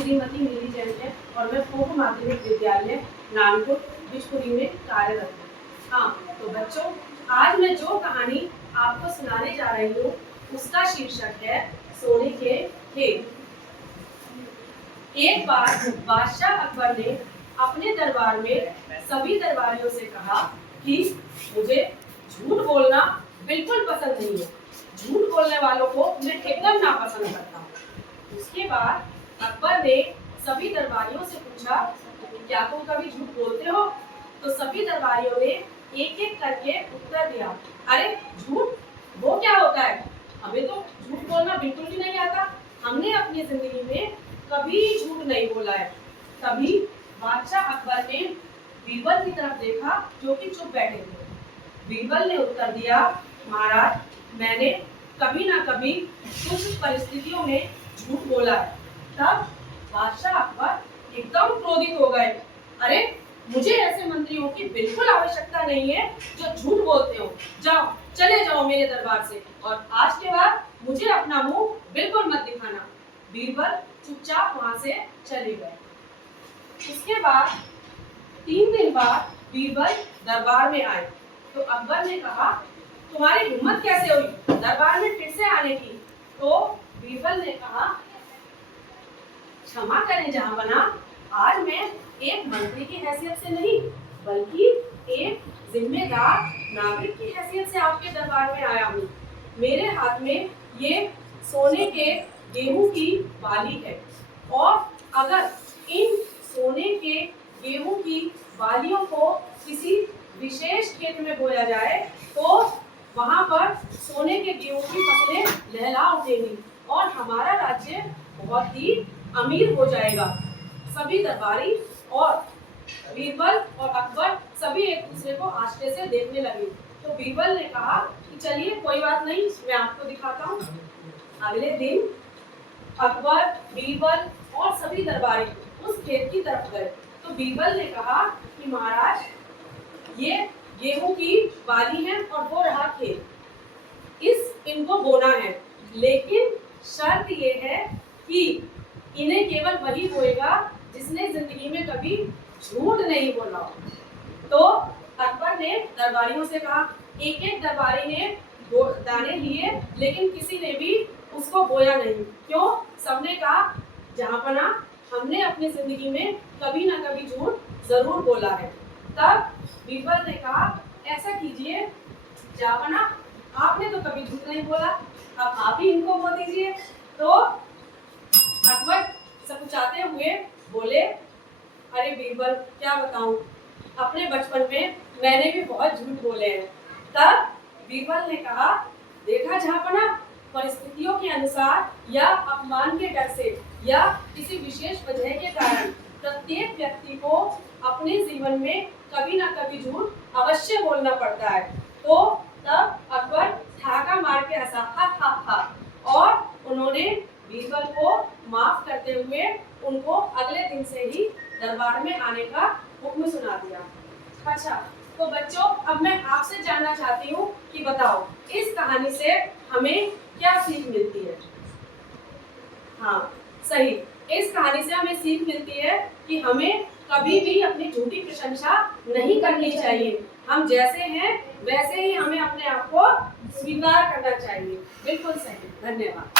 श्रीमती नीली जैन है और मैं पूर्व माध्यमिक विद्यालय नानपुर बिजपुरी में कार्यरत हूँ। हाँ तो बच्चों, आज मैं जो कहानी आपको सुनाने जा रही हूँ उसका शीर्षक है सोने के खेत। एक बार बादशाह अकबर ने अपने दरबार में सभी दरबारियों से कहा कि मुझे झूठ बोलना बिल्कुल पसंद नहीं है। झूठ बोलने वालों को मैं एकदम नापसंद करता हूँ। उसके बाद अकबर ने सभी दरबारियों से पूछा, क्या तुम कभी झूठ बोलते हो? तो सभी दरबारियों ने एक एक करके उत्तर दिया, अरे झूठ वो क्या होता है? हमें तो झूठ बोलना बिल्कुल भी नहीं आता। हमने अपनी जिंदगी में कभी झूठ नहीं बोला है। तभी बादशाह अकबर ने बीरबल की तरफ देखा जो कि चुप बैठे थे। बीरबल ने उत्तर दिया, महाराज, मैंने कभी ना कभी कुछ परिस्थितियों में झूठ बोला है। तब बादशाह अकबर एकदम क्रोधित हो गए। अरे मुझे ऐसे मंत्रियों की बिल्कुल आवश्यकता नहीं है जो झूठ बोलते हो। जाओ, चले जाओ मेरे दरबार से, और आज के बाद मुझे अपना मुंह बिल्कुल मत दिखाना। बीरबल चुपचाप वहां से चले गए। उसके बाद 3 दिन बाद बीरबल दरबार में आए तो अकबर ने कहा, तुम्हारी हिम्मत कैसे हुई दरबार में फिर से आने की? तो बीरबल ने कहा, क्षमा करें जहांपनाह, आज मैं एक मंत्री की हैसियत से नहीं बल्कि एक जिम्मेदार नागरिक की हैसियत से आपके दरबार में आया हूँ। मेरे हाथ में ये सोने के गेहूं की बाली है, और अगर इन सोने के गेहूं की बालियों को किसी विशेष खेत में बोया जाए तो वहां पर सोने के गेहूं की फसलें लहला उठेंगी और हमारा राज्य बहुत ही अमीर हो जाएगा। सभी दरबारी और बीरबल और अकबर सभी एक दूसरे को आश्चर्य से देखने लगे। तो बीरबल ने कहा कि चलिए कोई बात नहीं, मैं आपको दिखाता हूँ। अगले दिन अकबर, बीरबल और सभी दरबारी उस खेत की तरफ गए। तो बीरबल ने कहा कि महाराज, ये गेहूं की बाली है और वो रहा खेत, इनको बोना है, लेकिन शर्त ये है कि इन्हें केवल वही बोएगा जिसने जिंदगी में कभी झूठ नहीं बोला। तो अकबर ने दरबारियों से कहा, एक एक दरबारी ने दाने लिए लेकिन किसी ने भी उसको बोया नहीं। क्यों? सबने कहा, जहांपनाह, हमने अपनी जिंदगी में कभी ना कभी झूठ जरूर बोला है। तब बीरबल ने कहा, ऐसा कीजिए जहांपनाह, आपने तो कभी झूठ नहीं बोला, अब आप ही इनको बो दीजिए। तो अकबर सकुचाते हुए बोले, अरे बीरबल, क्या बताऊं, अपने बचपन में मैंने भी बहुत झूठ बोले हैं। तब बीरबल ने कहा, देखा जहांपनाह, परिस्थितियों के अनुसार या अपमान के डर से या किसी विशेष वजह के कारण प्रत्येक व्यक्ति को अपने जीवन में कभी ना कभी झूठ अवश्य बोलना पड़ता है। तो तब अकबर ठहाका मार के हंसा, हा हा हा, और उन्होंने बीरबल को माफ करते हुए उनको अगले दिन से ही दरबार में आने का हुक्म सुना दिया। अच्छा तो बच्चों, अब मैं आपसे जानना चाहती हूँ कि बताओ, इस कहानी से हमें क्या सीख मिलती है? हाँ सही, इस कहानी से हमें सीख मिलती है कि हमें कभी भी अपनी झूठी प्रशंसा नहीं करनी चाहिए। हम जैसे हैं वैसे ही हमें अपने आप को स्वीकार करना चाहिए। बिल्कुल सही, धन्यवाद।